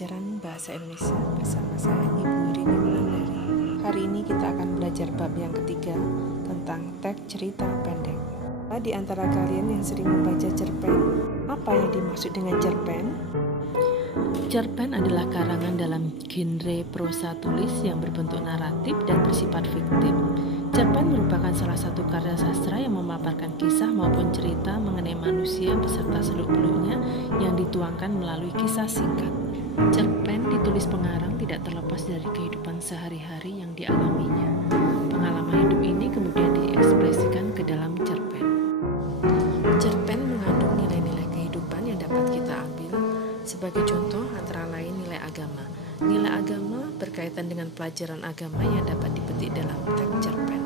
pembelajaran Bahasa Indonesia bersama saya Ibu Rini Wulandari. Hari ini kita akan belajar bab yang ketiga tentang teks cerita pendek. Di antara kalian yang sering membaca cerpen, apa yang dimaksud dengan cerpen? Cerpen adalah karangan dalam genre prosa tulis yang berbentuk naratif dan bersifat fiktif. Cerpen merupakan salah satu karya sastra yang memaparkan kisah maupun cerita mengenai manusia beserta seluk-beluknya yang dituangkan melalui kisah singkat. Cerpen ditulis pengarang tidak terlepas dari kehidupan sehari-hari yang dialaminya. Pengalaman hidup ini kemudian diekspresikan ke dalam cerpen. Cerpen mengandung nilai-nilai kehidupan yang dapat kita ambil. Sebagai contoh antara lain nilai agama. Nilai agama berkaitan dengan pelajaran agama yang dapat dipetik dalam teks cerpen.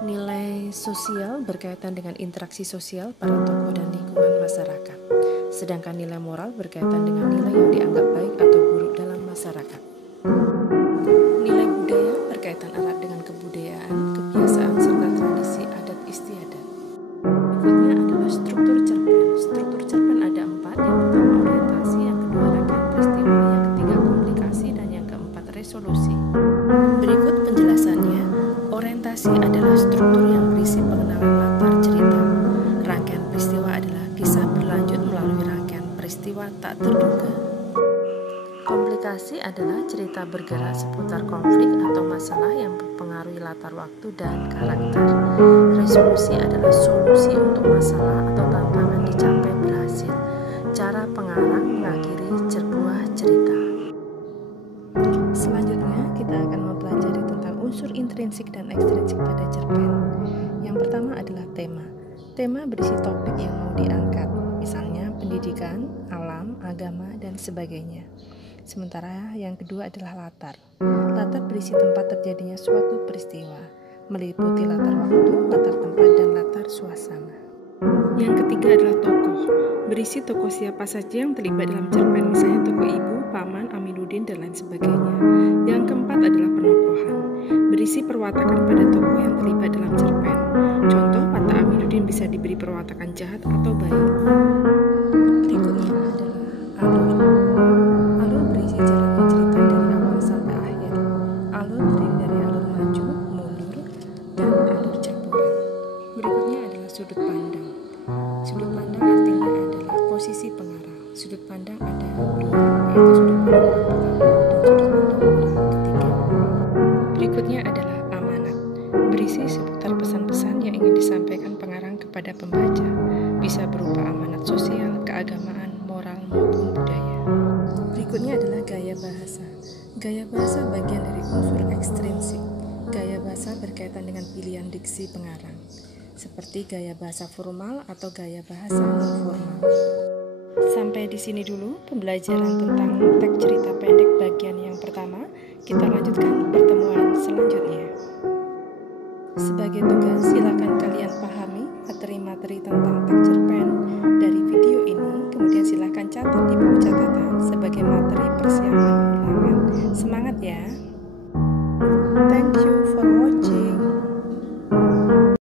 Nilai sosial berkaitan dengan interaksi sosial para tokoh dan lingkungan masyarakat. Sedangkan nilai moral berkaitan dengan nilai yang dianggap baik atau buruk dalam masyarakat. Nilai budaya berkaitan erat dengan kebudayaan, kebiasaan, serta tradisi adat istiadat. Berikutnya adalah struktur cerpen. Struktur cerpen ada 4. Yang pertama orientasi, yang kedua rangkaian peristiwa, yang ketiga komplikasi, dan yang keempat resolusi. Berikut penjelasannya. Orientasi adalah struktur yang berisi pengenalan latar cerita. Rangkaian peristiwa adalah kisah berlanjut melalui rangkaian peristiwa tak terduga. Komplikasi adalah cerita bergerak seputar konflik atau masalah yang mempengaruhi latar waktu dan karakter. Resolusi adalah solusi untuk masalah atau tantangan dicapai berhasil. Cara pengarang mengakhiri sebuah cerita. Selanjutnya kita akan mempelajari tentang unsur intrinsik dan ekstrinsik pada cerpen. Yang pertama adalah tema. Tema berisi topik yang mau diangkat, misalnya pendidikan, alam, agama, dan sebagainya. Sementara yang kedua adalah latar. Latar berisi tempat terjadinya suatu peristiwa, meliputi latar waktu, latar tempat, dan latar suasana. Yang ketiga adalah tokoh. Berisi tokoh siapa saja yang terlibat dalam cerpen, misalnya tokoh ibu, paman, Aminuddin, dan lain sebagainya. Yang keempat adalah penokohan. Berisi perwatakan pada tokoh yang terlibat dalam cerpen. Contoh, watak Aminuddin bisa diberi perwatakan jahat atau baik. Berikutnya adalah alur. Alur berisi jalannya cerita dari awal sampai akhir. Alur terdiri dari alur maju, mundur, dan alur campuran. Berikutnya adalah sudut pandang. Sudut pandang artinya adalah posisi pengarang. Sudut pandang ada 2, yaitu sudut pandang orang pertama dan sudut pandang orang ketiga. Berikutnya adalah amanat. Berisi seputar pesan-pesan yang ingin disampaikan pengarang kepada pembaca. Bisa berupa amanat sosial, keagamaan, moral, maupun budaya. Berikutnya adalah gaya bahasa. Gaya bahasa bagian dari unsur ekstrinsik. Gaya bahasa berkaitan dengan pilihan diksi pengarang, seperti gaya bahasa formal atau gaya bahasa non-formal. Sampai di sini dulu pembelajaran tentang teks cerita pendek bagian yang pertama. Kita lanjutkan pertemuan selanjutnya. Sebagai tugas, silakan kalian pahami materi-materi tentang teks cerpen dari video ini, kemudian silakan catat di buku catatan sebagai materi persiapan ulangan. Semangat ya! Thank you.